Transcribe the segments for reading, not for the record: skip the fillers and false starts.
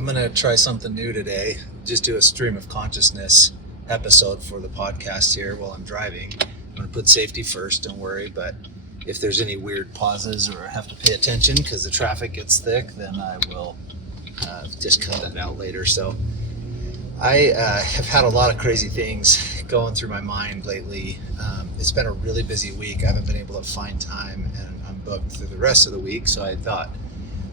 I'm going to try something new today. Just do a stream of consciousness episode for the podcast here while I'm driving. I'm going to put safety first, don't worry. But if there's any weird pauses or I have to pay attention because the traffic gets thick, then I will just cut that out later. So I have had a lot of crazy things going through my mind lately. It's been a really busy week. I haven't been able to find time, and I'm booked through the rest of the week. So I thought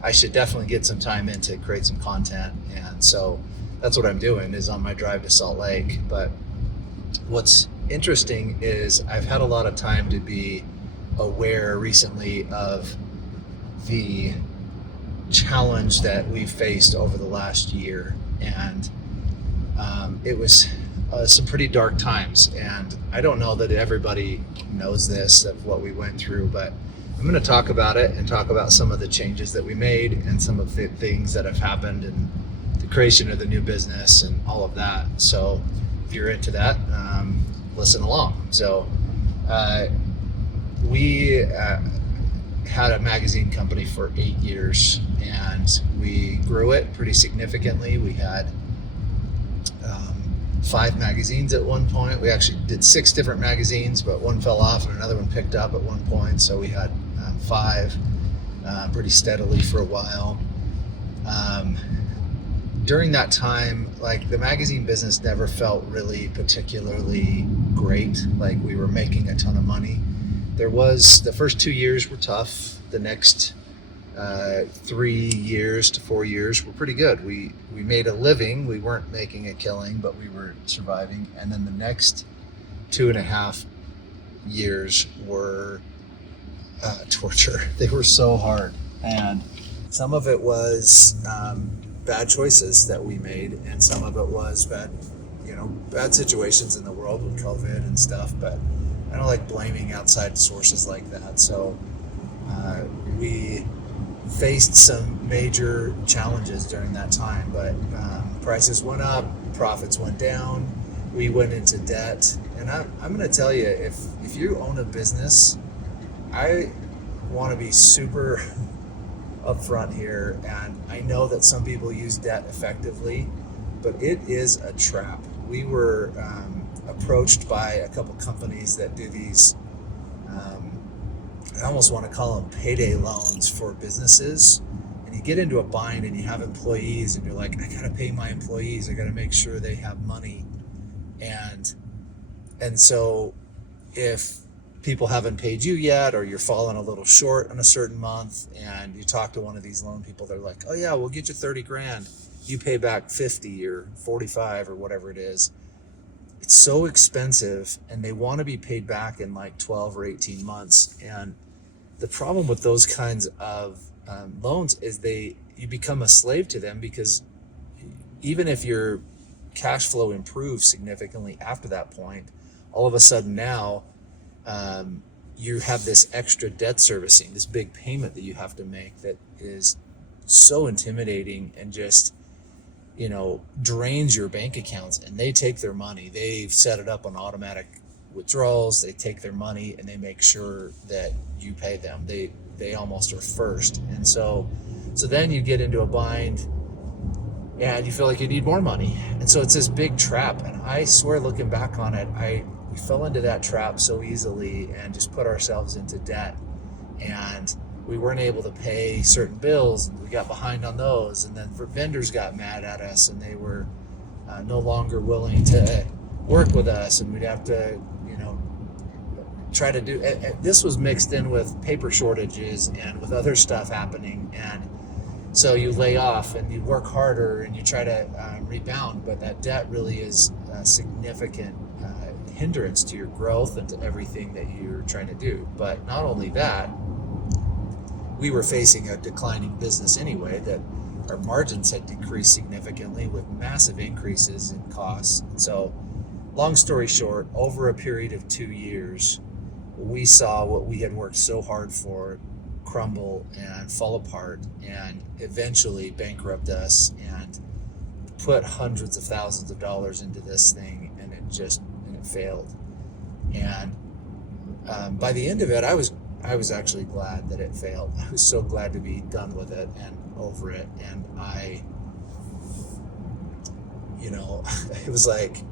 I should definitely get some time in to create some content. And so that's what I'm doing is on my drive to Salt Lake. But what's interesting is I've had a lot of time to be aware recently of the challenge that we've faced over the last year. And it was some pretty dark times, and I don't know that everybody knows this, of what we went through, but I'm going to talk about it and talk about some of the changes that we made and some of the things that have happened and the creation of the new business and all of that. So if you're into that, listen along. So we had a magazine company for 8 years, and we grew it pretty significantly. We had 5 magazines at one point. We actually did 6 different magazines, but one fell off and another one picked up at one point. So we had 5 pretty steadily for a while. During that time, like, the magazine business never felt really particularly great. Like, we were making a ton of money. The first 2 years were tough. The next 3 years to 4 years were pretty good. We made a living. We weren't making a killing, but we were surviving. And then the next 2.5 years were torture. They were so hard, and some of it was bad choices that we made, and some of it was bad situations in the world with COVID and stuff. But I don't like blaming outside sources like that. So we faced some major challenges during that time, but prices went up, profits went down, we went into debt. And I'm going to tell you, if you own a business, I want to be super upfront here, and I know that some people use debt effectively, but it is a trap. We were approached by a couple companies that do these I almost want to call them payday loans for businesses. And you get into a bind and you have employees and you're like, I got to pay my employees. I got to make sure they have money. And so if people haven't paid you yet, or you're falling a little short on a certain month, and you talk to one of these loan people, they're like, oh yeah, we'll get you 30 grand. You pay back 50 or 45 or whatever it is. It's so expensive, and they want to be paid back in like 12 or 18 months. And the problem with those kinds of loans is you become a slave to them, because even if your cash flow improves significantly after that point, all of a sudden now you have this extra debt servicing, this big payment that you have to make that is so intimidating and just drains your bank accounts. And they take their money. They've set it up on automatic withdrawals. They take their money and they make sure that you pay them. They almost are first. And so then you get into a bind and you feel like you need more money. And so it's this big trap. And I swear, looking back on it, we fell into that trap so easily and just put ourselves into debt. And we weren't able to pay certain bills, and we got behind on those. And then vendors got mad at us, and they were no longer willing to work with us, and we'd have to, try to do. This was mixed in with paper shortages and with other stuff happening, and so you lay off and you work harder and you try to rebound, but that debt really is a significant hindrance to your growth and to everything that you're trying to do. But not only that, we were facing a declining business anyway, that our margins had decreased significantly with massive increases in costs. And so, long story short, over a period of 2 years, we saw what we had worked so hard for crumble and fall apart, and eventually bankrupt us and put hundreds of thousands of dollars into this thing, and it failed. And by the end of it, I was actually glad that it failed. I was so glad to be done with it and over it. And I it was like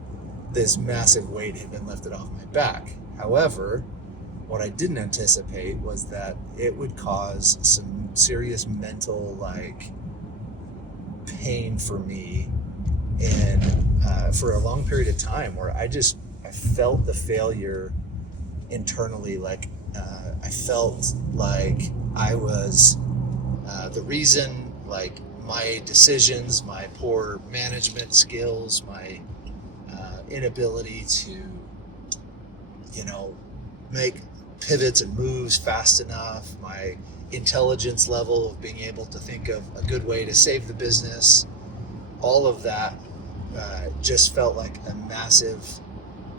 this massive weight had been lifted off my back. However, what I didn't anticipate was that it would cause some serious mental pain for me, and for a long period of time, where I felt the failure internally. I felt like I was the reason. Like my decisions, my poor management skills, my inability to make pivots and moves fast enough, my intelligence level of being able to think of a good way to save the business, all of that just felt like a massive,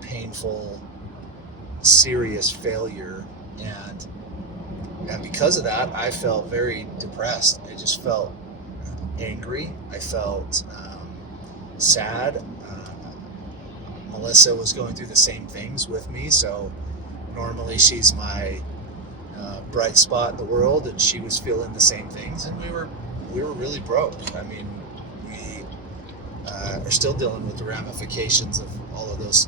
painful, serious failure. And because of that, I felt very depressed. I just felt angry. I felt sad. Melissa was going through the same things with me, so normally she's my bright spot in the world, and she was feeling the same things, and we were really broke. I mean, we are still dealing with the ramifications of all of those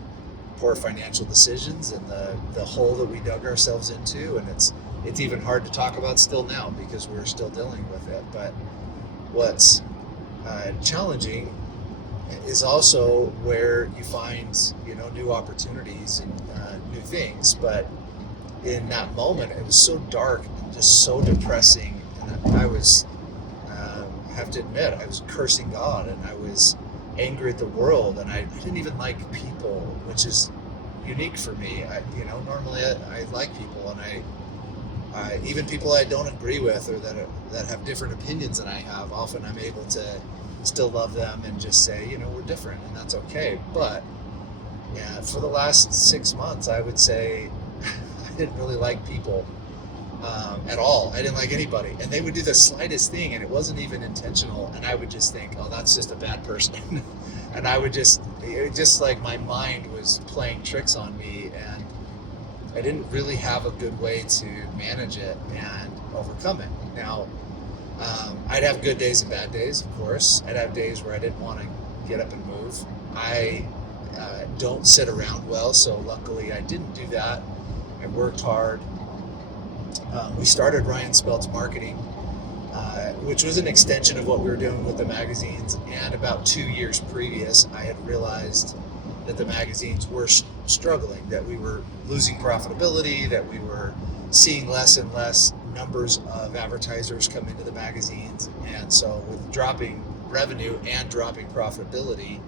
poor financial decisions and the hole that we dug ourselves into, and it's even hard to talk about still now because we're still dealing with it. But what's challenging is also where you find new opportunities and new things. But in that moment, it was so dark and just so depressing, and I was have to admit, I was cursing God, and I was angry at the world, and I didn't even like people, which is unique for me. Normally I like people, and I even people I don't agree with or that have different opinions than I have. Often I'm able to still love them and just say, we're different, and that's okay. But yeah, for the last 6 months, I would say I didn't really like people at all. I didn't like anybody, and they would do the slightest thing, and it wasn't even intentional, and I would just think, oh, that's just a bad person. And I would just like my mind was playing tricks on me, and I didn't really have a good way to manage it and overcome it. Now, I'd have good days and bad days, of course. I'd have days where I didn't want to get up and move. I don't sit around well, so luckily I didn't do that. I worked hard. We started Ryan Spelts Marketing, which was an extension of what we were doing with the magazines. And about 2 years previous, I had realized that the magazines were struggling, that we were losing profitability, that we were seeing less and less numbers of advertisers come into the magazines. And so with dropping revenue and dropping profitability,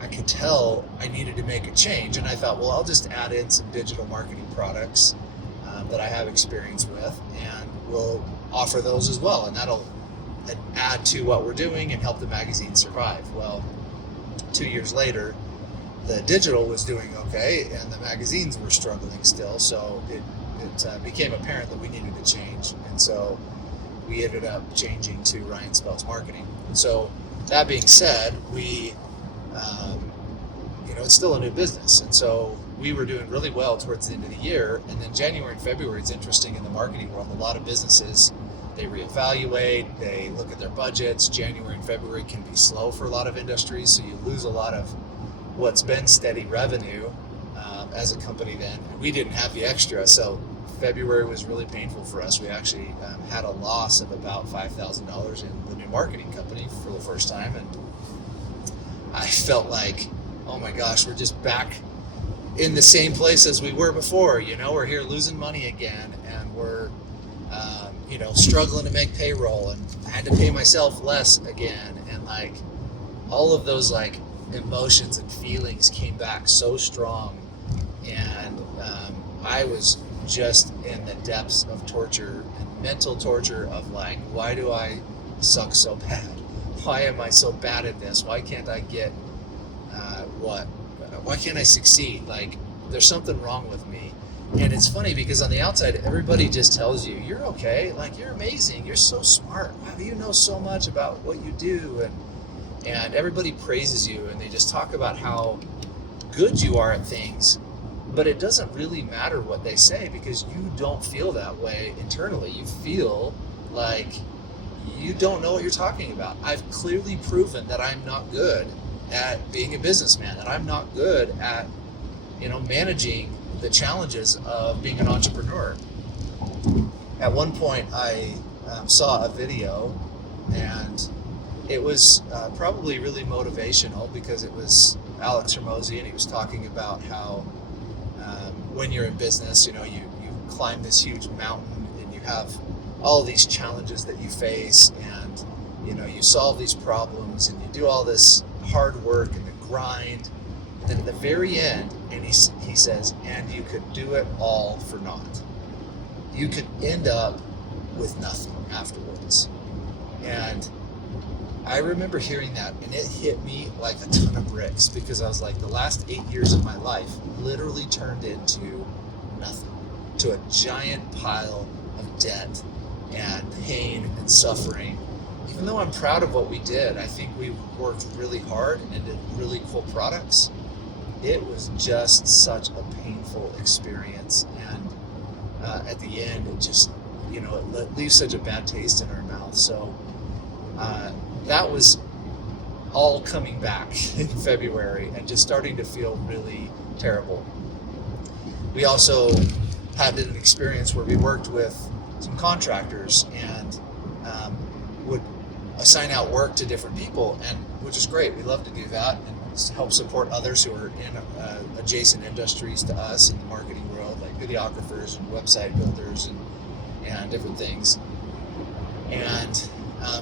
I could tell I needed to make a change. And I thought, well, I'll just add in some digital marketing products that I have experience with, and we'll offer those as well. And that'll add to what we're doing and help the magazine survive. Well, 2 years later, the digital was doing okay, and the magazines were struggling still. So it became apparent that we needed to change. And so we ended up changing to Ryan Spelts Marketing. And so that being said, we, it's still a new business. And so we were doing really well towards the end of the year. And then January and February, it's interesting in the marketing world, a lot of businesses, they reevaluate, they look at their budgets. January and February can be slow for a lot of industries. So you lose a lot of what's been steady revenue as a company then. And we didn't have the extra. So February was really painful for us. We actually had a loss of about $5,000 in the new marketing company for the first time. And I felt like, oh my gosh, we're just back in the same place as we were before. We're here losing money again, and we're, struggling to make payroll, and I had to pay myself less again. And all of those emotions and feelings came back so strong. And I was just in the depths of torture and mental torture of why do I suck so bad? Why am I so bad at this? Why can't I get why can't I succeed? There's something wrong with me. And it's funny because on the outside, everybody just tells you, you're okay. You're amazing. You're so smart. Wow, you know so much about what you do. And everybody praises you, and they just talk about how good you are at things. But it doesn't really matter what they say, because you don't feel that way internally. You feel like you don't know what you're talking about. I've clearly proven that I'm not good at being a businessman, that I'm not good at, managing the challenges of being an entrepreneur. At one point, I saw a video, and it was probably really motivational because it was Alex Hormozy, and he was talking about how when you're in business, you climb this huge mountain and you have all these challenges that you face, and you solve these problems and you do all this hard work and the grind, and then at the very end, and he says, and you could do it all for naught. You could end up with nothing afterwards. And I remember hearing that, and it hit me like a ton of bricks, because I was like, the last 8 years of my life literally turned into nothing, to a giant pile of debt and pain and suffering. Even though I'm proud of what we did, I think we worked really hard and did really cool products. It was just such a painful experience, and at the end, it just, it leaves such a bad taste in our mouth. So that was all coming back in February and just starting to feel really terrible. We also had an experience where we worked with some contractors and would assign out work to different people, and which is great. We love to do that and help support others who are in adjacent industries to us in the marketing world, like videographers and website builders and different things. And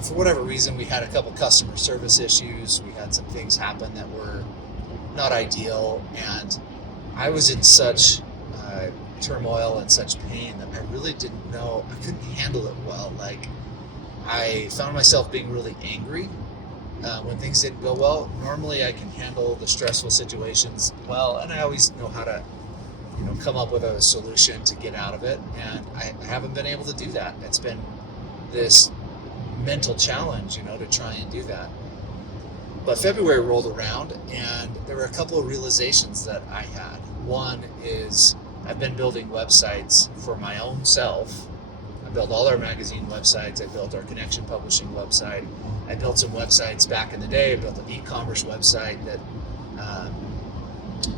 for whatever reason, we had a couple customer service issues. We had some things happen that were not ideal, and I was in such turmoil and such pain that I really didn't know, I couldn't handle it well. Like, I found myself being really angry when things didn't go well. Normally I can handle the stressful situations well, and I always know how to come up with a solution to get out of it, and I haven't been able to do that. It's been this mental challenge, to try and do that. But February rolled around, and there were a couple of realizations that I had. One is, I've been building websites for my own self. I built all our magazine websites. I built our Connection Publishing website. I built some websites back in the day. I built an e-commerce website that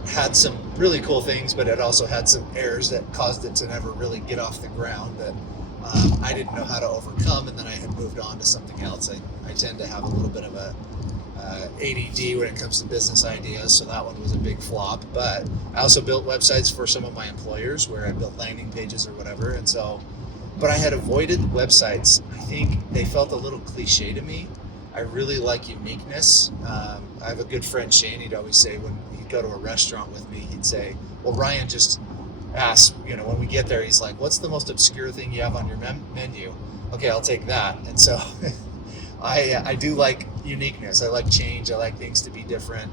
had some really cool things, but it also had some errors that caused it to never really get off the ground that I didn't know how to overcome, and then I had moved on to something else. I tend to have a little bit of a ADD when it comes to business ideas, so that one was a big flop. But I also built websites for some of my employers where I built landing pages or whatever, and so, but I had avoided websites. I think they felt a little cliche to me. I really like uniqueness. I have a good friend, Shane. He'd always say when he'd go to a restaurant with me, he'd say, well, Ryan just asked, when we get there, he's like, what's the most obscure thing you have on your menu? Okay, I'll take that. And so I do like uniqueness. I like change. I like things to be different.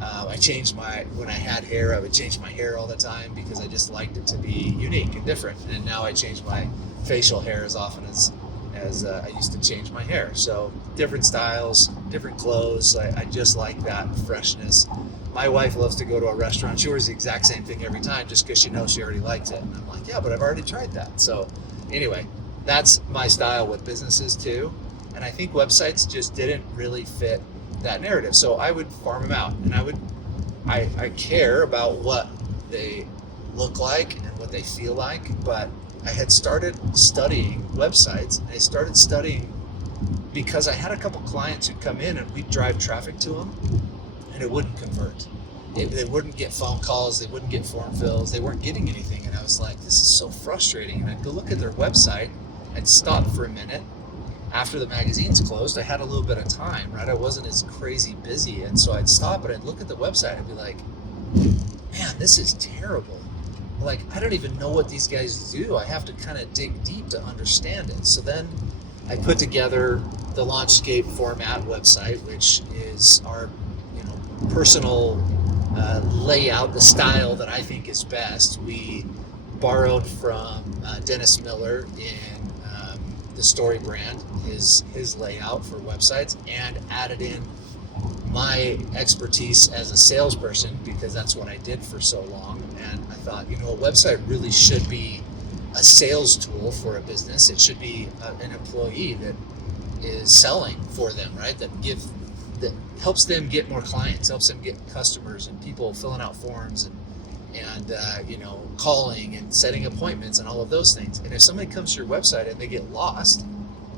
I changed when I had hair, I would change my hair all the time because I just liked it to be unique and different. And now I change my facial hair as often as I used to change my hair. So different styles, different clothes. I just like that freshness. My wife loves to go to a restaurant. She orders the exact same thing every time just because she knows she already likes it. And I'm like, yeah, but I've already tried that. So anyway, that's my style with businesses too. And I think websites just didn't really fit that narrative. So I would farm them out, and I care about what they look like and what they feel like, but I had started studying websites. And I started studying because I had a couple clients who'd come in and we'd drive traffic to them, and it wouldn't convert. They wouldn't get phone calls, they wouldn't get form fills, they weren't getting anything. And I was like, this is so frustrating. And I'd go look at their website, I'd stop for a minute. After the magazines closed, I had a little bit of time, right? I wasn't as crazy busy. And so I'd stop and I'd look at the website and be like, man, this is terrible. Like, I don't even know what these guys do. I have to kind of dig deep to understand it. So then I put together the Launchscape format website, which is our personal layout, the style that I think is best. We borrowed from Dennis Miller in the Story brand, his layout for websites, and added in my expertise as a salesperson, because that's what I did for so long. And I thought, a website really should be a sales tool for a business. It should be an employee that is selling for them, right? That helps them get more clients, helps them get customers and people filling out forms and calling and setting appointments and all of those things. And if somebody comes to your website and they get lost,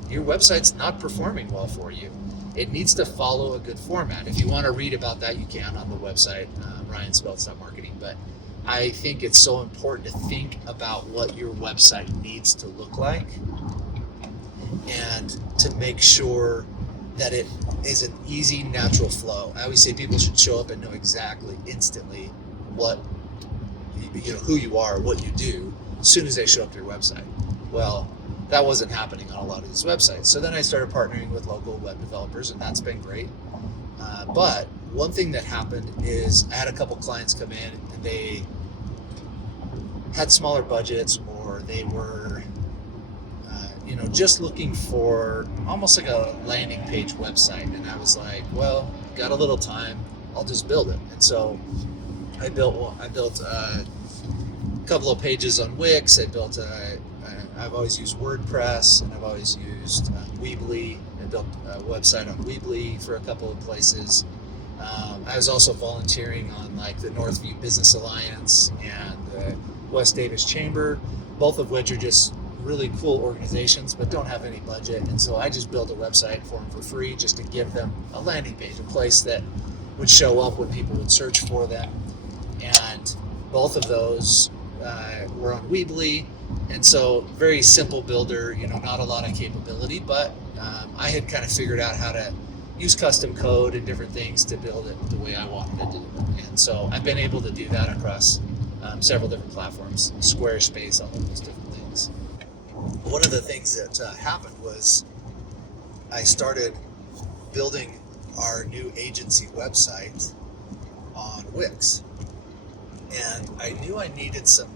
your website's not performing well for you. It needs to follow a good format. If you want to read about that, you can on the website, RyanSpelts.marketing. But I think it's so important to think about what your website needs to look like and to make sure that it is an easy, natural flow. I always say people should show up and know exactly instantly what, who you are, what you do, as soon as they show up to your website. Well, that wasn't happening on a lot of these websites. So then I started partnering with local web developers, and that's been great. But one thing that happened is I had a couple clients come in and they had smaller budgets, or they were just looking for almost like a landing page website. And I was like, well, got a little time, I'll just build it. And so I built a couple of pages on Wix. I've always used WordPress, and I've always used Weebly. I built a website on Weebly for a couple of places. I was also volunteering on like the Northview Business Alliance and the West Davis Chamber, both of which are just really cool organizations but don't have any budget. And so I just built a website for them for free, just to give them a landing page, a place that would show up when people would search for them. And both of those were on Weebly. And so very simple builder, not a lot of capability, but I had kind of figured out how to use custom code and different things to build it the way I wanted to do it. And so I've been able to do that across several different platforms, Squarespace, all of those different things. One of the things that happened was I started building our new agency website on Wix. And I knew I needed some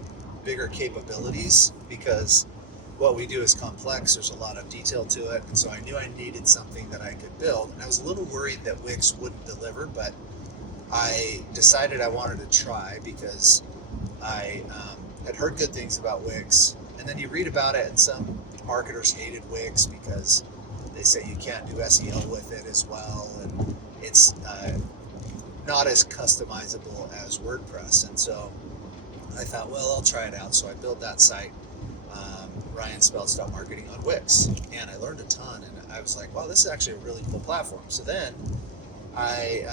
bigger capabilities because what we do is complex. There's a lot of detail to it. And so I knew I needed something that I could build. And I was a little worried that Wix wouldn't deliver, but I decided I wanted to try because I had heard good things about Wix. And then you read about it, and some marketers hated Wix because they say you can't do SEO with it as well, and it's not as customizable as WordPress. And so I thought, well, I'll try it out. So I built that site, RyanSpelts.marketing on Wix, and I learned a ton. And I was like, wow, this is actually a really cool platform. So then I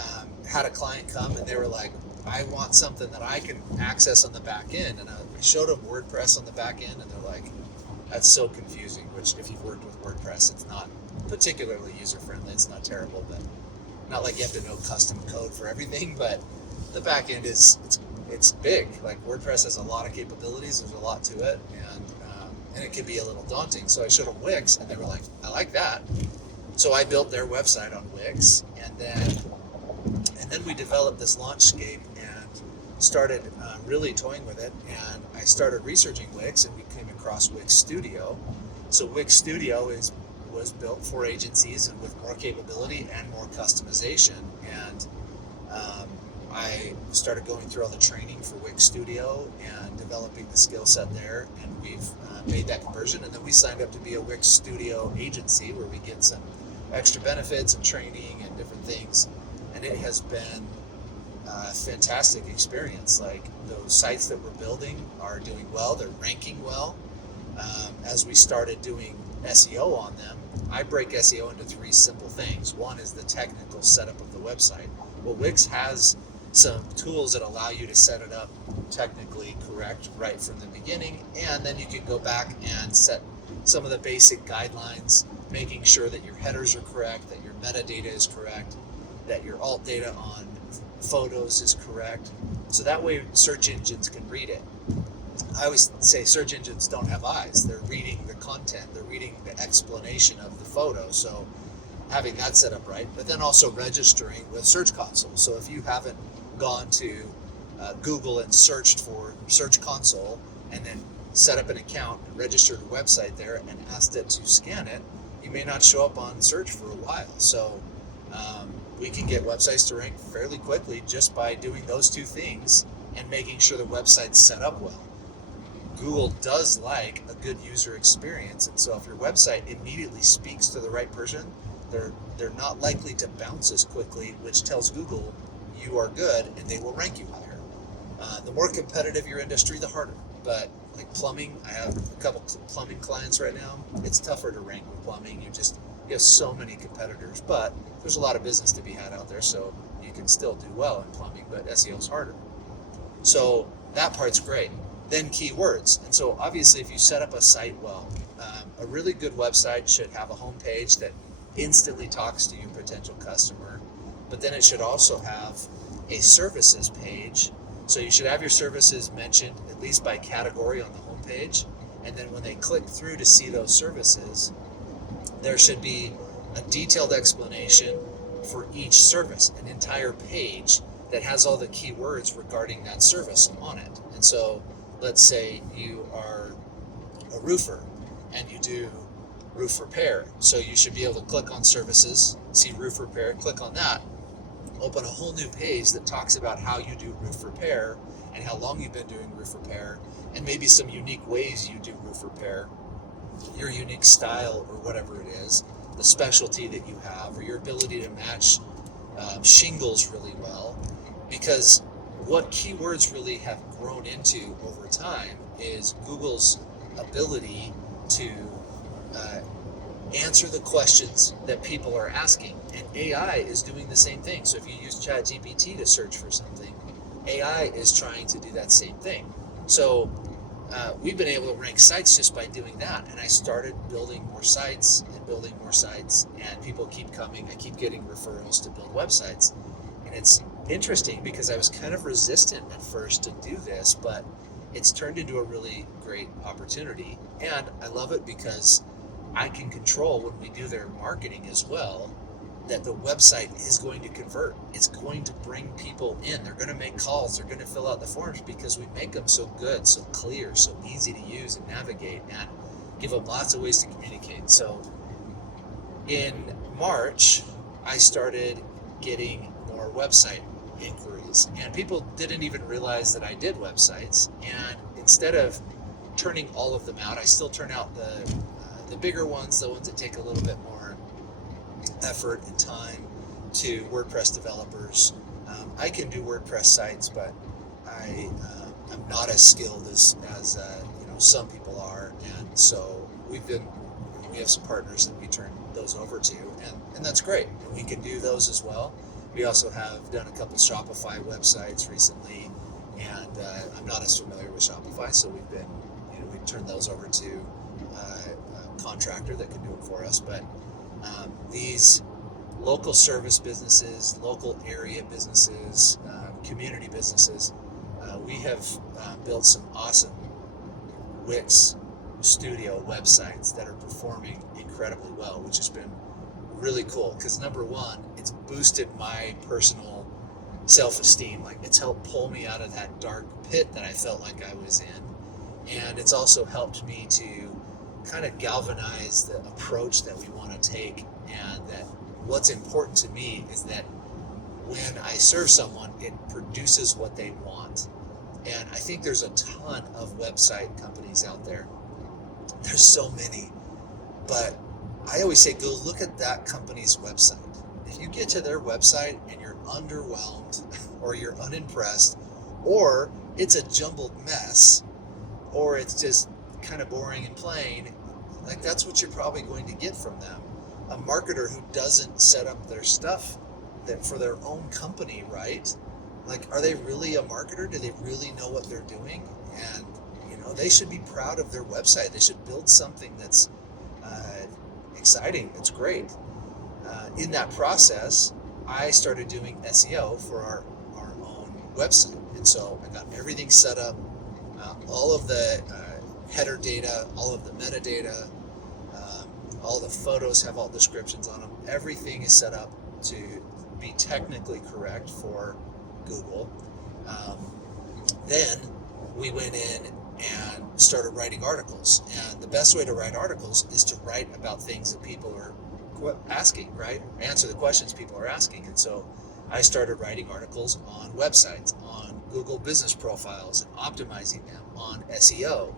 had a client come, and they were like, I want something that I can access on the back end. And I showed them WordPress on the back end, and they're like, that's so confusing, which if you've worked with WordPress, it's not particularly user-friendly. It's not terrible, but not like you have to know custom code for everything, but the back end it's big. Like WordPress has a lot of capabilities. There's a lot to it, and it can be a little daunting. So I showed them Wix, and they were like, I like that. So I built their website on Wix, and then we developed this Launchscape and started really toying with it. And I started researching Wix, and we came across Wix Studio. So Wix Studio was built for agencies and with more capability and more customization. And I started going through all the training for Wix Studio and developing the skill set there, and we've made that conversion. And then we signed up to be a Wix Studio agency where we get some extra benefits and training and different things. And it has been a fantastic experience. Like, those sites that we're building are doing well, they're ranking well. As we started doing SEO on them, I break SEO into three simple things. One is the technical setup of the website. Well, Wix has some tools that allow you to set it up technically correct right from the beginning, and then you can go back and set some of the basic guidelines, making sure that your headers are correct, that your metadata is correct, that your alt data on photos is correct, so that way search engines can read it. I always say search engines don't have eyes. They're reading the content, they're reading the explanation of the photo, so having that set up right, but then also registering with Search Console. So if you haven't gone to Google and searched for Search Console and then set up an account and registered a website there and asked it to scan it, you may not show up on search for a while. So we can get websites to rank fairly quickly just by doing those two things and making sure the website's set up well. Google does like a good user experience, and so if your website immediately speaks to the right person, they're not likely to bounce as quickly, which tells Google you are good, and they will rank you higher. The more competitive your industry, the harder. But like plumbing, I have a couple plumbing clients right now. It's tougher to rank with plumbing. You have so many competitors, but there's a lot of business to be had out there, so you can still do well in plumbing, but SEO is harder. So that part's great. Then keywords. And so obviously if you set up a site well, a really good website should have a homepage that instantly talks to your potential customer, but then it should also have a services page. So you should have your services mentioned at least by category on the homepage. And then when they click through to see those services, there should be a detailed explanation for each service, an entire page that has all the keywords regarding that service on it. And so let's say you are a roofer and you do roof repair. So you should be able to click on services, see roof repair, click on that, open a whole new page that talks about how you do roof repair and how long you've been doing roof repair, and maybe some unique ways you do roof repair, your unique style or whatever it is, the specialty that you have, or your ability to match shingles really well. Because what keywords really have grown into over time is Google's ability to answer the questions that people are asking. And AI is doing the same thing. So if you use ChatGPT to search for something, AI is trying to do that same thing. So we've been able to rank sites just by doing that. And I started building more sites, and people keep coming. I keep getting referrals to build websites. And it's interesting because I was kind of resistant at first to do this, but it's turned into a really great opportunity. And I love it because I can control when we do their marketing as well, that the website is going to convert. It's going to bring people in. They're going to make calls. They're going to fill out the forms because we make them so good, so clear, so easy to use and navigate, and give them lots of ways to communicate. So in March, I started getting more website inquiries, and people didn't even realize that I did websites. And instead of turning all of them out, I still turn out the bigger ones, the ones that take a little bit more effort and time, to WordPress developers. I can do WordPress sites, but I'm not as skilled as some people are, and so we have some partners that we turn those over to, and that's great. And we can do those as well. We also have done a couple Shopify websites recently, and I'm not as familiar with Shopify, so we've turned those over to a contractor that can do it for us. But these local service businesses, local area businesses, community businesses, we have built some awesome Wix Studio websites that are performing incredibly well, which has been really cool because number one, it's boosted my personal self-esteem. Like, it's helped pull me out of that dark pit that I felt like I was in, and it's also helped me to kind of galvanize the approach that we want to take, and that what's important to me is that when I serve someone, it produces what they want. And I think there's a ton of website companies out there. There's so many, but I always say, go look at that company's website. If you get to their website and you're underwhelmed, or you're unimpressed, or it's a jumbled mess, or it's just kind of boring and plain, like, that's what you're probably going to get from them. A marketer who doesn't set up their stuff that for their own company right, like, are they really a marketer? Do they really know what they're doing? And they should be proud of their website. They should build something that's exciting. It's great. In that process, I started doing SEO for our own website. And so I got everything set up, all of the header data, all of the metadata, all the photos have all descriptions on them. Everything is set up to be technically correct for Google. Then we went in and started writing articles. And the best way to write articles is to write about things that people are asking, right? Answer the questions people are asking. And so I started writing articles on websites, on Google business profiles, and optimizing them, on SEO,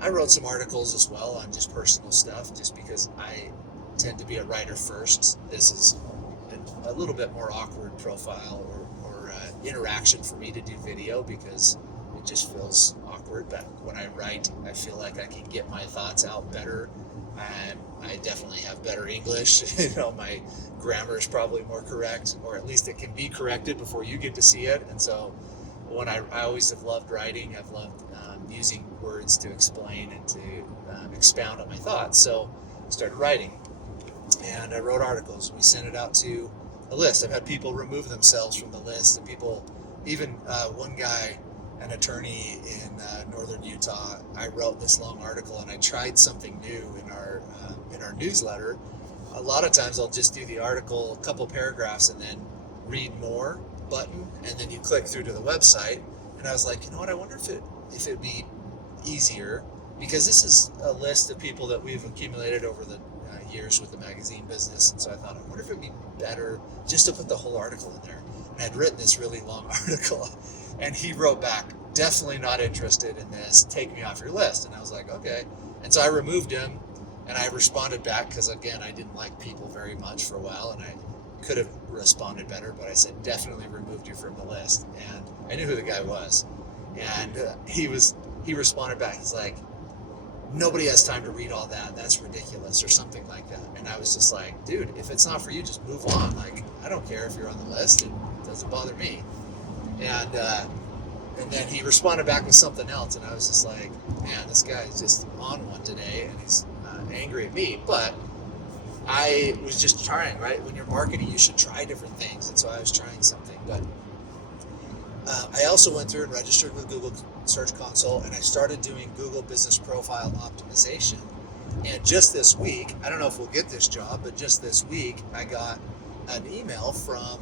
I wrote some articles as well on just personal stuff, just because I tend to be a writer first. This is a little bit more awkward profile or interaction for me to do video, because it just feels awkward. But when I write, I feel like I can get my thoughts out better. I definitely have better English. My grammar is probably more correct, or at least it can be corrected before you get to see it. And so I always have loved writing. I've loved using words to explain and to expound on my thoughts. So I started writing, and I wrote articles. We sent it out to a list. I've had people remove themselves from the list, and people, even one guy, an attorney in northern Utah, I wrote this long article, and I tried something new in our newsletter. A lot of times I'll just do the article, a couple paragraphs, and then read more button, and then you click through to the website. And I was like, I wonder if it'd be easier, because this is a list of people that we've accumulated over the years with the magazine business. And so I thought, I wonder if it'd be better just to put the whole article in there. And I'd written this really long article, and he wrote back, definitely not interested in this, take me off your list. And I was like, okay. And so I removed him, and I responded back, because again, I didn't like people very much for a while, and I could have responded better, but I said, definitely removed you from the list. And I knew who the guy was. And he responded back, he's like, nobody has time to read all that, that's ridiculous, or something like that. And I was just like, dude, if it's not for you, just move on. Like, I don't care if you're on the list, it doesn't bother me. And then he responded back with something else, and I was just like, man, this guy is just on one today, and he's angry at me. But I was just trying, right? When you're marketing, you should try different things. And so I was trying something. But I also went through and registered with Google Search Console, and I started doing Google Business Profile Optimization. And just this week, I don't know if we'll get this job, but just this week, I got an email from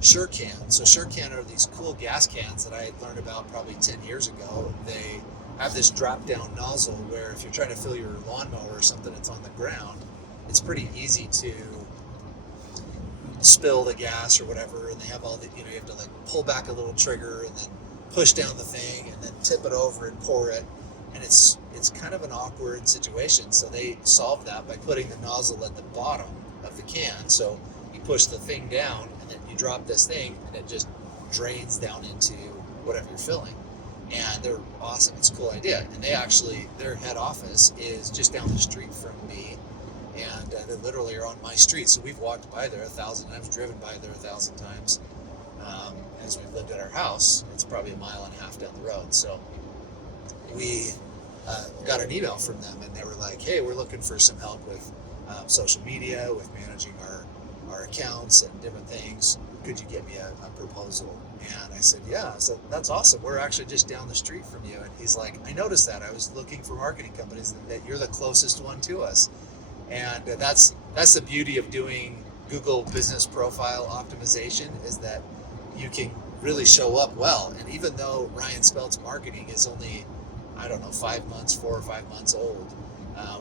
SureCan. So SureCan are these cool gas cans that I learned about probably 10 years ago. They have this drop-down nozzle where if you're trying to fill your lawnmower or something that's on the ground, it's pretty easy to spill the gas or whatever, and they have all the, you have to like pull back a little trigger and then push down the thing and then tip it over and pour it, and it's kind of an awkward situation. So they solved that by putting the nozzle at the bottom of the can. So you push the thing down, and then you drop this thing, and it just drains down into whatever you're filling. And they're awesome. It's a cool idea. And their head office is just down the street from me. And they literally are on my street. So we've walked by there 1,000 times, driven by there 1,000 times. As we've lived at our house, it's probably 1.5 miles down the road. So we got an email from them, and they were like, hey, we're looking for some help with social media, with managing our accounts and different things. Could you get me a proposal? And I said, yeah. So that's awesome. We're actually just down the street from you. And he's like, I noticed that. I was looking for marketing companies, and that you're the closest one to us. And that's the beauty of doing Google Business Profile Optimization, is that you can really show up well. And even though Ryan Spelts Marketing is only, 4 or 5 months old,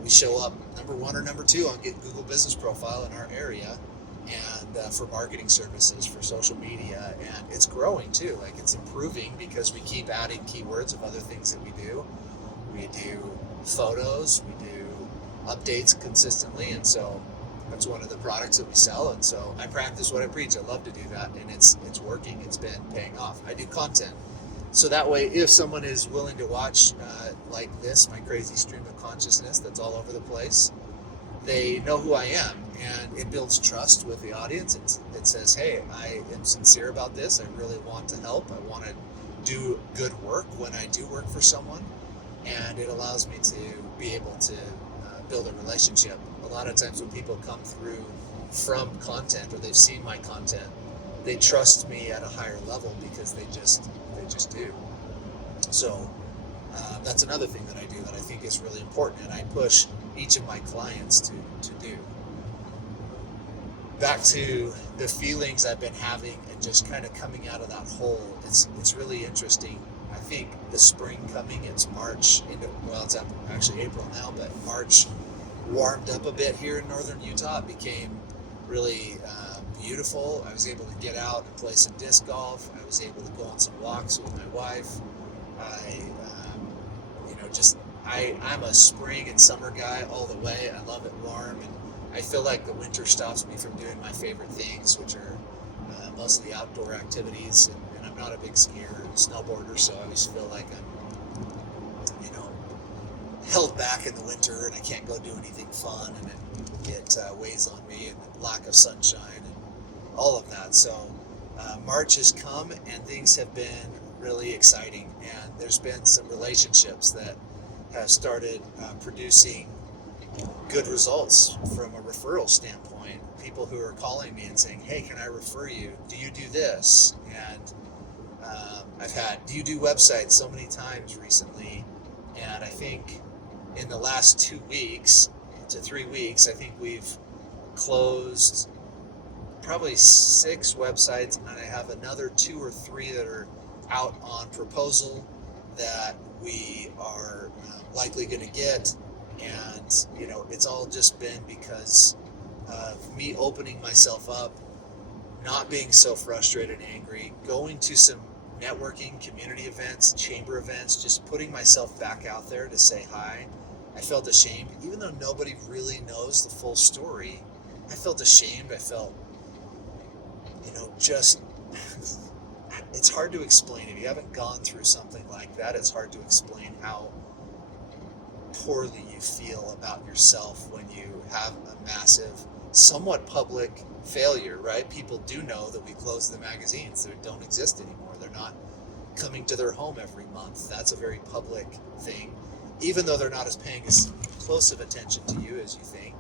we show up number 1 or number 2 on Google Business Profile in our area, and for marketing services, for social media. And it's growing too. Like, it's improving because we keep adding keywords of other things that we do. We do photos, we do updates consistently, and so that's one of the products that we sell. And so I practice what I preach. I love to do that, and it's working. It's been paying off. I do content, so that way, if someone is willing to watch like this, my crazy stream of consciousness that's all over the place, they know who I am, and it builds trust with the audience. It says, hey, I am sincere about this. I really want to help. I want to do good work when I do work for someone, and it allows me to be able to build a relationship. A lot of times when people come through from content, or they've seen my content, they trust me at a higher level because they just do. So that's another thing that I do that I think is really important, and I push each of my clients to do. Back to the feelings I've been having and just kind of coming out of that hole. It's really interesting. I think the spring coming, it's March, it's actually April now, but March warmed up a bit here in northern Utah. It became really beautiful. I was able to get out and play some disc golf. I was able to go on some walks with my wife. I'm a spring and summer guy all the way. I love it warm, and I feel like the winter stops me from doing my favorite things, which are mostly outdoor activities. And I'm not a big skier or snowboarder, so I always feel like I'm, held back in the winter and I can't go do anything fun, and it weighs on me, and lack of sunshine and all of that. So March has come and things have been really exciting, and there's been some relationships that have started producing good results from a referral standpoint. People who are calling me and saying, "Hey, can I refer you? Do you do this?" And I've had, "Do you do websites?" so many times recently, and I think in the last 2 weeks to 3 weeks, I think we've closed probably 6 websites, and I have another 2 or 3 that are out on proposal that we are likely going to get. And it's all just been because of me opening myself up, not being so frustrated and angry, going to some networking community events, chamber events, just putting myself back out there to say hi. I felt ashamed, even though nobody really knows the full story. I felt ashamed. I felt, just, it's hard to explain. If you haven't gone through something like that, it's hard to explain how poorly you feel about yourself when you have a massive, somewhat public failure, right? People do know that we closed the magazines. They don't exist anymore. They're not coming to their home every month. That's a very public thing. Even though they're not as paying as close of attention to you as you think,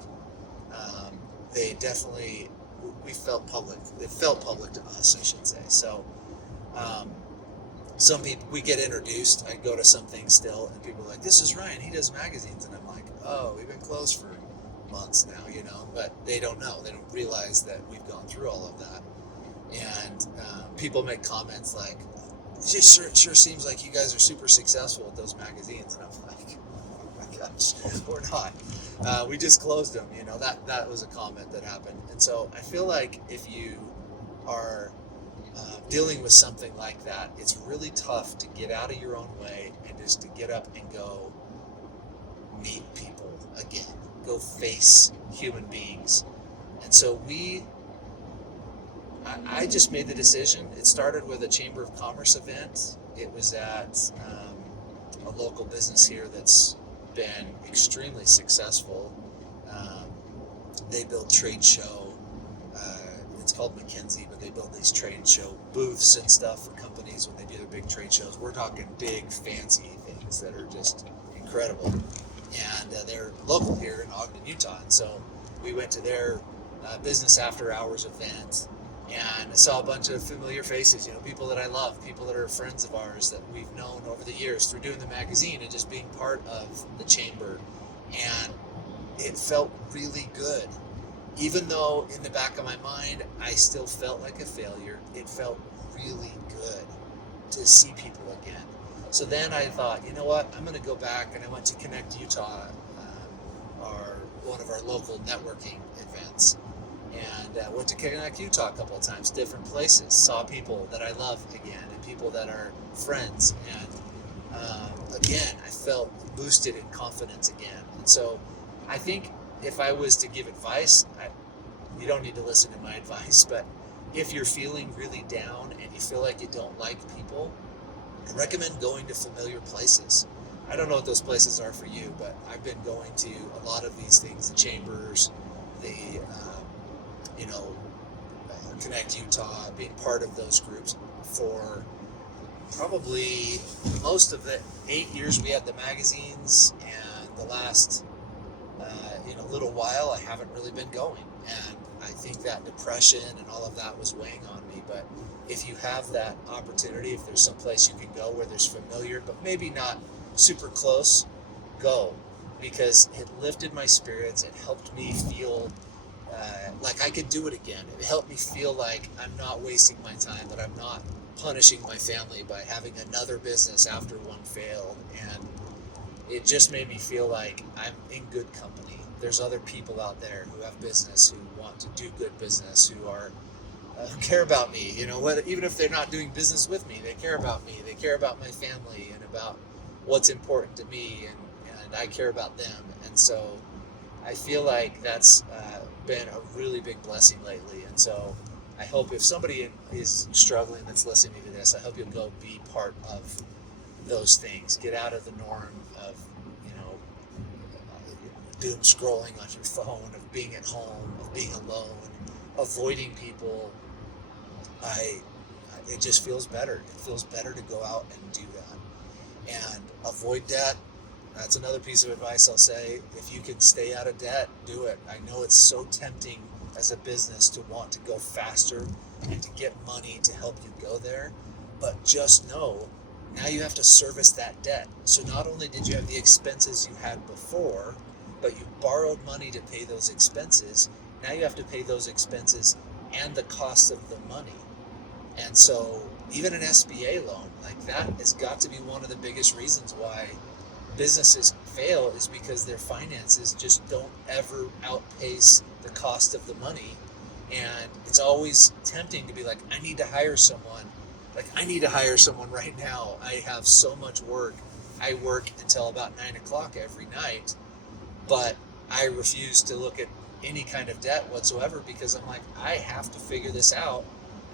they definitely, we felt public. It felt public to us, I should say. So some people, we get introduced. I go to something still, and people are like, "This is Ryan. He does magazines." And I'm like, "Oh, we've been closed for months now, But they don't know. They don't realize that we've gone through all of that. And people make comments like, "It sure seems like you guys are super successful with those magazines." And I'm like, "Oh my gosh, we're not. We just closed them." That was a comment that happened. And so I feel like if you are dealing with something like that, it's really tough to get out of your own way and just to get up and go meet people again, go face human beings. And so I just made the decision. It started with a Chamber of Commerce event. It was at a local business here that's been extremely successful. They build trade show. It's called McKinsey, but they build these trade show booths and stuff for companies when they do their big trade shows. We're talking big, fancy things that are just incredible. And they're local here in Ogden, Utah. And so we went to their business after hours event, and I saw a bunch of familiar faces, people that I love, people that are friends of ours that we've known over the years through doing the magazine and just being part of the chamber. And it felt really good. Even though in the back of my mind, I still felt like a failure, it felt really good to see people again. So then I thought, you know what, I'm going to go back, and I went to Connect Utah, one of our local networking events, and went to Connect Utah a couple of times, different places, saw people that I love again, and people that are friends, and again, I felt boosted in confidence again. And so I think if I was to give advice, you don't need to listen to my advice, but if you're feeling really down and you feel like you don't like people, I recommend going to familiar places. I don't know what those places are for you, but I've been going to a lot of these things, the chambers, the Connect Utah, being part of those groups for probably most of the 8 years we had the magazines, and the last little while I haven't really been going. And I think that depression and all of that was weighing on me. But if you have that opportunity, if there's some place you can go where there's familiar, but maybe not super close, go, because it lifted my spirits. It helped me feel like I could do it again. It helped me feel like I'm not wasting my time, that I'm not punishing my family by having another business after one failed. And it just made me feel like I'm in good company. There's other people out there who have business, who want to do good business, who are who care about me. Even if they're not doing business with me, they care about me. They care about my family and about what's important to me. And and I care about them. And so I feel like that's been a really big blessing lately. And so I hope if somebody is struggling that's listening to this, I hope you'll go be part of those things. Get out of the norm of, you know, doom scrolling on your phone, of being at home, of being alone, avoiding people. I it just feels better. It feels better to go out and do that and avoid debt. That's another piece of advice I'll say. If you can stay out of debt, do it. I know it's so tempting as a business to want to go faster and to get money to help you go there, but just know now you have to service that debt. So not only did you have the expenses you had before, but you borrowed money to pay those expenses. Now you have to pay those expenses and the cost of the money. And so even an SBA loan like that has got to be one of the biggest reasons why businesses fail, is because their finances just don't ever outpace the cost of the money. And it's always tempting to be like, I need to hire someone. Like, I need to hire someone right now. I have so much work. I work until about 9 o'clock every night, but I refuse to look at any kind of debt whatsoever, because I'm like, I have to figure this out,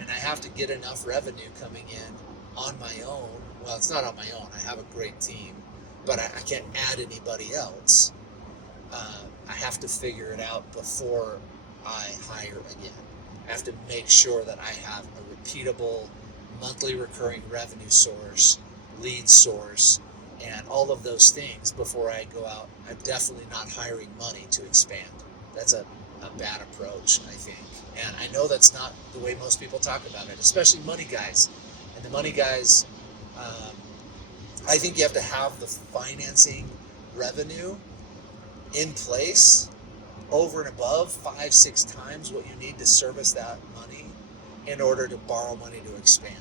and I have to get enough revenue coming in on my own. Well, it's not on my own. I have a great team, but I can't add anybody else. I have to figure it out before I hire again. I have to make sure that I have a repeatable, monthly recurring revenue source, lead source, and all of those things before I go out. I'm definitely not hiring money to expand. That's a bad approach, I think. And I know that's not the way most people talk about it, especially money guys. And the money guys, I think you have to have the financing revenue in place over and above 5-6 times what you need to service that money in order to borrow money to expand.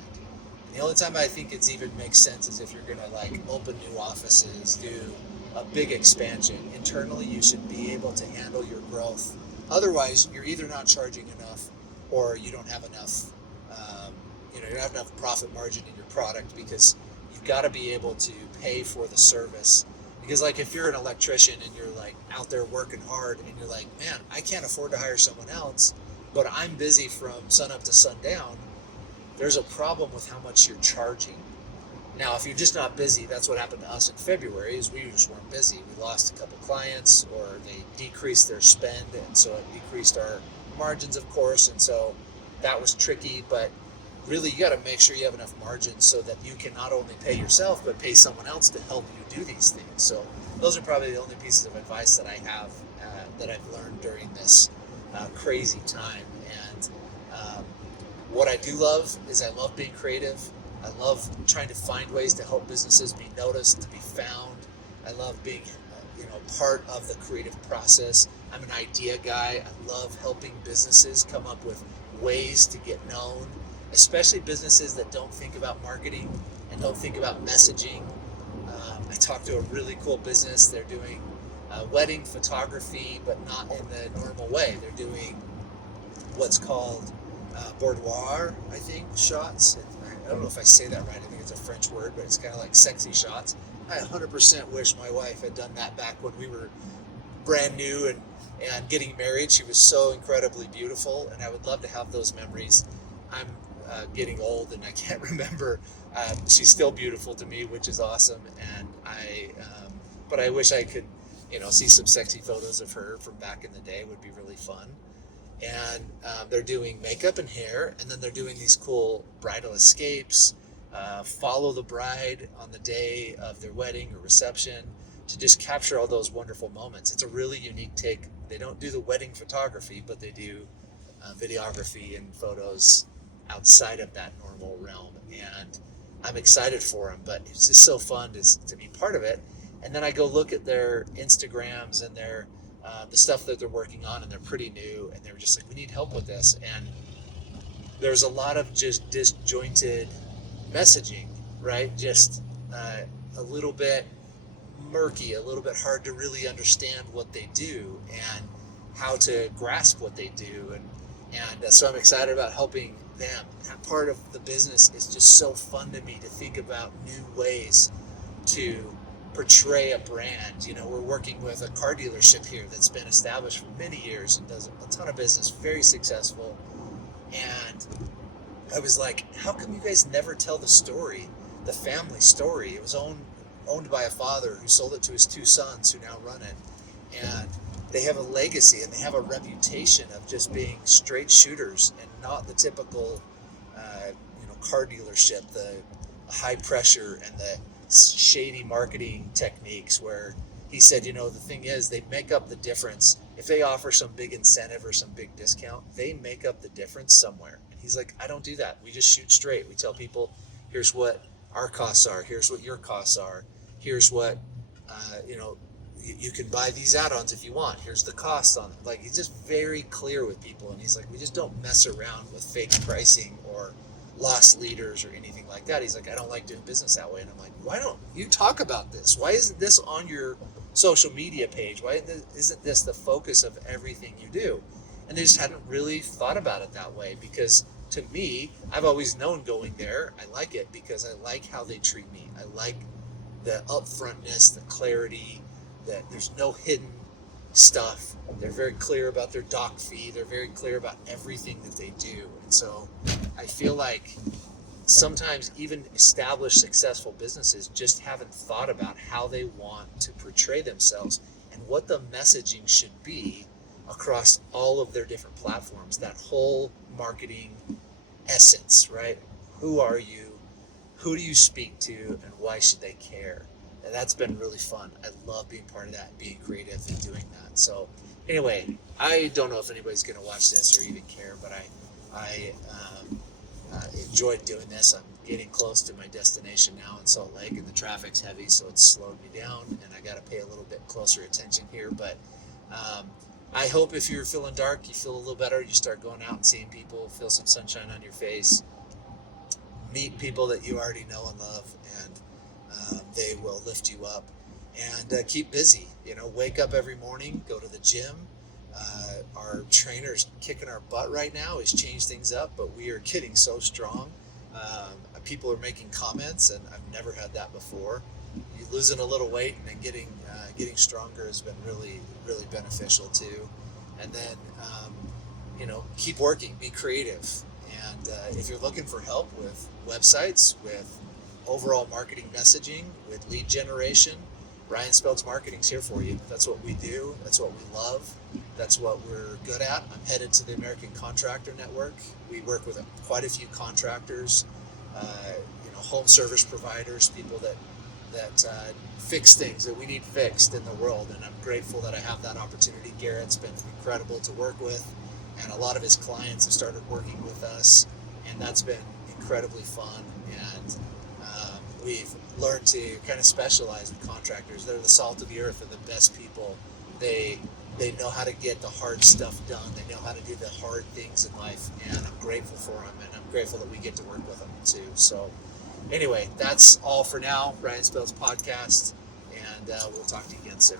The only time I think it's even makes sense is if you're going to like open new offices, do a big expansion. Internally, you should be able to handle your growth. Otherwise, you're either not charging enough, or you don't have enough, you don't have enough profit margin in your product, because you've got to be able to pay for the service. Because like if you're an electrician and you're like out there working hard and you're like, man, I can't afford to hire someone else, but I'm busy from sun up to sundown, there's a problem with how much you're charging. Now, if you're just not busy, that's what happened to us in February, is we just weren't busy. We lost a couple clients, or they decreased their spend, and so it decreased our margins, of course, and so that was tricky. But really, you got to make sure you have enough margin so that you can not only pay yourself, but pay someone else to help you do these things. So those are probably the only pieces of advice that I have that I've learned during this crazy time. And what I do love is I love being creative. I love trying to find ways to help businesses be noticed, to be found. I love being, part of the creative process. I'm an idea guy. I love helping businesses come up with ways to get known, especially businesses that don't think about marketing and don't think about messaging. I talked to a really cool business. They're doing wedding photography, but not in the normal way. They're doing what's called boudoir, I think, shots. I don't know if I say that right. I think it's a French word, but it's kind of like sexy shots. I 100% wish my wife had done that back when we were brand new and getting married. She was so incredibly beautiful, and I would love to have those memories. I'm getting old, and I can't remember. She's still beautiful to me, which is awesome. And but I wish I could, see some sexy photos of her from back in the day. It would be really fun. And they're doing makeup and hair, and then they're doing these cool bridal escapes, follow the bride on the day of their wedding or reception, to just capture all those wonderful moments. It's a really unique take. They don't do the wedding photography, but they do videography and photos outside of that normal realm. And I'm excited for them, but it's just so fun to be part of it. And then I go look at their Instagrams and their the stuff that they're working on, and they're pretty new, and they were just like, we need help with this. And there's a lot of just disjointed messaging, right? Just a little bit murky, a little bit hard to really understand what they do and how to grasp what they do. And so I'm excited about helping them. That part of the business is just so fun to me, to think about new ways to portray a brand. We're working with a car dealership here that's been established for many years and does a ton of business, very successful. And I was like, how come you guys never tell the story, the family story? It was owned by a father who sold it to his two sons who now run it. And they have a legacy and they have a reputation of just being straight shooters and not the typical, car dealership, the high pressure and the shady marketing techniques where he said, the thing is they make up the difference. If they offer some big incentive or some big discount, they make up the difference somewhere. And he's like, I don't do that. We just shoot straight. We tell people, here's what our costs are. Here's what your costs are. Here's what, you can buy these add-ons if you want. Here's the cost on it. Like, he's just very clear with people. And he's like, we just don't mess around with fake pricing or lost leaders or anything like that. He's like, I don't like doing business that way. And I'm like, why don't you talk about this? Why isn't this on your social media page? Why isn't this the focus of everything you do? And they just hadn't really thought about it that way, because to me, I've always known going there, I like it because I like how they treat me. I like the upfrontness, the clarity, that there's no hidden stuff. They're very clear about their doc fee. They're very clear about everything that they do. And so I feel like sometimes even established successful businesses just haven't thought about how they want to portray themselves and what the messaging should be across all of their different platforms. That whole marketing essence, right? Who are you? Who do you speak to? And why should they care? And that's been really fun. I love being part of that and being creative and doing that. So anyway, I don't know if anybody's going to watch this or even care, but I enjoyed doing this. I'm getting close to my destination now in Salt Lake, and the traffic's heavy, so it's slowed me down, and I got to pay a little bit closer attention here. But I hope if you're feeling dark, you feel a little better. You start going out and seeing people, feel some sunshine on your face, meet people that you already know and love, and they will lift you up. And keep busy. Wake up every morning, go to the gym. Our trainer's kicking our butt right now. He's changed things up, but we are getting so strong. People are making comments, and I've never had that before. You losing a little weight and then getting stronger has been really, really beneficial too. And then, keep working, be creative. And if you're looking for help with websites, with overall marketing messaging, with lead generation, Ryan Spelts Marketing's here for you. That's what we do. That's what we love. That's what we're good at. I'm headed to the American Contractor Network. We work with quite a few contractors, home service providers, people that fix things that we need fixed in the world. And I'm grateful that I have that opportunity. Garrett's been incredible to work with, and a lot of his clients have started working with us, and that's been incredibly fun. And we've learned to kind of specialize with contractors. They're the salt of the earth. They're the best people. They know how to get the hard stuff done. They know how to do the hard things in life, and I'm grateful for them, and I'm grateful that we get to work with them too. So anyway, that's all for now. Ryan Spelts Podcast, and we'll talk to you again soon.